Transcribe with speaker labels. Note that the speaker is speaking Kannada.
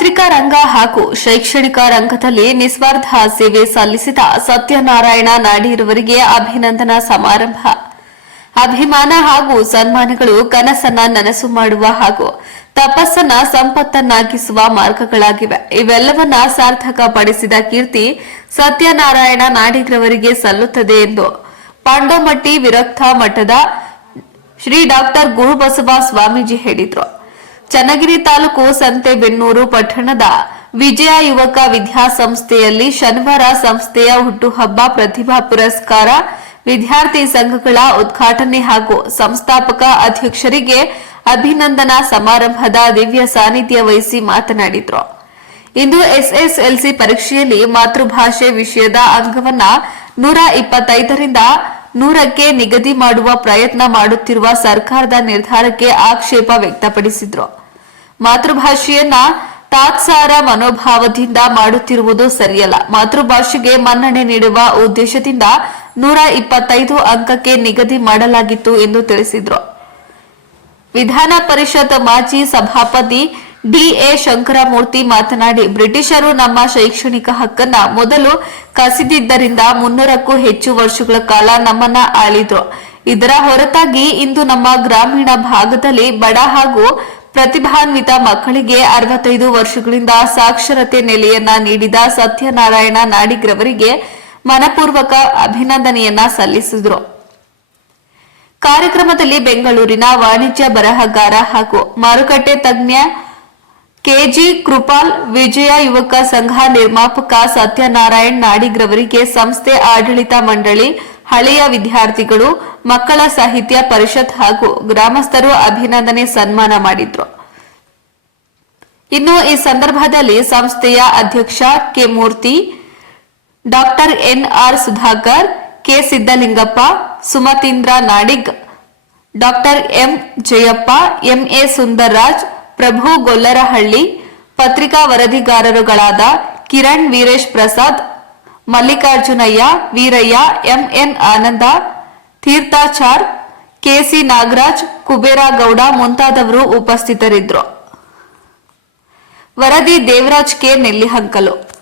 Speaker 1: ಪತ್ರಿಕಾ ರಂಗ ಹಾಗೂ ಶೈಕ್ಷಣಿಕ ರಂಗದಲ್ಲಿ ನಿಸ್ವಾರ್ಥ ಸೇವೆ ಸಲ್ಲಿಸಿದ ಸತ್ಯನಾರಾಯಣ ನಾಡಿರುವರಿಗೆ ಅಭಿನಂದನಾ ಸಮಾರಂಭ. ಅಭಿಮಾನ ಹಾಗೂ ಸನ್ಮಾನಗಳು ಕನಸನ್ನ ನನಸು ಮಾಡುವ ಹಾಗೂ ತಪಸ್ಸನ್ನ ಸಂಪತ್ತನ್ನಾಗಿಸುವ ಮಾರ್ಗಗಳಾಗಿವೆ. ಇವೆಲ್ಲವನ್ನ ಸಾರ್ಥಕ ಪಡಿಸಿದ ಕೀರ್ತಿ ಸತ್ಯನಾರಾಯಣ ನಾಡಿಗ್ರವರಿಗೆ ಸಲ್ಲುತ್ತದೆ ಎಂದು ಪಾಂಡೋಮಟ್ಟಿ ವಿರಕ್ತ ಮಠದ ಶ್ರೀ ಡಾಕ್ಟರ್ ಗುರುಬಸವ ಸ್ವಾಮೀಜಿ ಹೇಳಿದ್ರು. ಚನ್ನಗಿರಿ ತಾಲೂಕು ಸಂತೆಬೆನ್ನೂರು ಪಟ್ಟಣದ ವಿಜಯ ಯುವಕ ವಿದ್ಯಾಸಂಸ್ಥೆಯಲ್ಲಿ ಶನಿವಾರ ಸಂಸ್ಥೆಯ ಹುಟ್ಟುಹಬ್ಬ ಪ್ರತಿಭಾ ಪುರಸ್ಕಾರ ವಿದ್ಯಾರ್ಥಿ ಸಂಘಗಳ ಉದ್ಘಾಟನೆ ಹಾಗೂ ಸಂಸ್ಥಾಪಕ ಅಧ್ಯಕ್ಷರಿಗೆ ಅಭಿನಂದನಾ ಸಮಾರಂಭದ ದಿವ್ಯ ಸಾನ್ನಿಧ್ಯ ವಹಿಸಿ ಮಾತನಾಡಿದರು. ಇಂದು ಎಸ್ಎಸ್ಎಲ್ಸಿ ಪರೀಕ್ಷೆಯಲ್ಲಿ ಮಾತೃಭಾಷೆ ವಿಷಯದ ಅಂಗವನ್ನ ನೂರ ಇಪ್ಪತ್ತೈದರಿಂದ ನೂರಕ್ಕೆ ನಿಗದಿ ಮಾಡುವ ಪ್ರಯತ್ನ ಮಾಡುತ್ತಿರುವ ಸರ್ಕಾರದ ನಿರ್ಧಾರಕ್ಕೆ ಆಕ್ಷೇಪ ವ್ಯಕ್ತಪಡಿಸಿದ್ರು. ಮಾತೃಭಾಷೆಯನ್ನ ತಾತ್ಸಾರ ಮನೋಭಾವದಿಂದ ಮಾಡುತ್ತಿರುವುದು ಸರಿಯಲ್ಲ. ಮಾತೃಭಾಷೆಗೆ ಮನ್ನಣೆ ನೀಡುವ ಉದ್ದೇಶದಿಂದ ನೂರ ಇಪ್ಪತ್ತೈದು ಅಂಕಕ್ಕೆ ನಿಗದಿ ಮಾಡಲಾಗಿತ್ತು ಎಂದು ತಿಳಿಸಿದ್ರು. ವಿಧಾನ ಪರಿಷತ್ ಮಾಜಿ ಸಭಾಪತಿ ಡಿಎ ಶಂಕರಮೂರ್ತಿ ಮಾತನಾಡಿ, ಬ್ರಿಟಿಷರು ನಮ್ಮ ಶೈಕ್ಷಣಿಕ ಹಕ್ಕನ್ನ ಮೊದಲು ಕಸಿದಿದ್ದರಿಂದ ಮುನ್ನೂರಕ್ಕೂ ಹೆಚ್ಚು ವರ್ಷಗಳ ಕಾಲ ನಮ್ಮನ್ನ ಆಳಿದ್ರು. ಇದರ ಹೊರತಾಗಿ ಇಂದು ನಮ್ಮ ಗ್ರಾಮೀಣ ಭಾಗದಲ್ಲಿ ಬಡ ಹಾಗೂ ಪ್ರತಿಭಾನ್ವಿತ ಮಕ್ಕಳಿಗೆ ಅರವತ್ತೈದು ವರ್ಷಗಳಿಂದ ಸಾಕ್ಷರತೆ ನೆಲೆಯನ್ನ ನೀಡಿದ ಸತ್ಯನಾರಾಯಣ ನಾಡಿಗ್ರವರಿಗೆ ಮನಪೂರ್ವಕ ಅಭಿನಂದನೆಯನ್ನ ಸಲ್ಲಿಸಿದ್ರು. ಕಾರ್ಯಕ್ರಮದಲ್ಲಿ ಬೆಂಗಳೂರಿನ ವಾಣಿಜ್ಯ ಬರಹಗಾರ ಹಾಗೂ ಮಾರುಕಟ್ಟೆ ತಜ್ಞ ಕೆಜಿ ಕೃಪಾಲ್ ವಿಜಯ ಯುವಕ ಸಂಘ ನಿರ್ಮಾಪಕ ಸತ್ಯನಾರಾಯಣ್ ನಾಡಿಗ್ರವರಿಗೆ ಸಂಸ್ಥೆ ಆಡಳಿತ ಮಂಡಳಿ, ಹಳೆಯ ವಿದ್ಯಾರ್ಥಿಗಳು, ಮಕ್ಕಳ ಸಾಹಿತ್ಯ ಪರಿಷತ್ ಹಾಗೂ ಗ್ರಾಮಸ್ಥರು ಅಭಿನಂದನೆ ಸನ್ಮಾನ ಮಾಡಿದ್ರು. ಇನ್ನು ಈ ಸಂದರ್ಭದಲ್ಲಿ ಸಂಸ್ಥೆಯ ಅಧ್ಯಕ್ಷ K Murthy, doctor N R Sudhakar, K Siddalingappa Sumatheendra Nadig, doctor M Jayappa M A Sundarraj Prabhu Gollarahalli ಪತ್ರಿಕಾ ವರದಿಗಾರರುಗಳಾದ Kiran Veeresh Prasad, Mallikarjunaiah, Veeraiah, M N Ananda, Theerthachar, K C Nagaraj Kuberagowda ಮುಂತಾದವರು ಉಪಸ್ಥಿತರಿದ್ದರು. ವರದಿ ದೇವರಾಜ್ ಕೆ ನೆಲ್ಲಿಹಂಕಲು.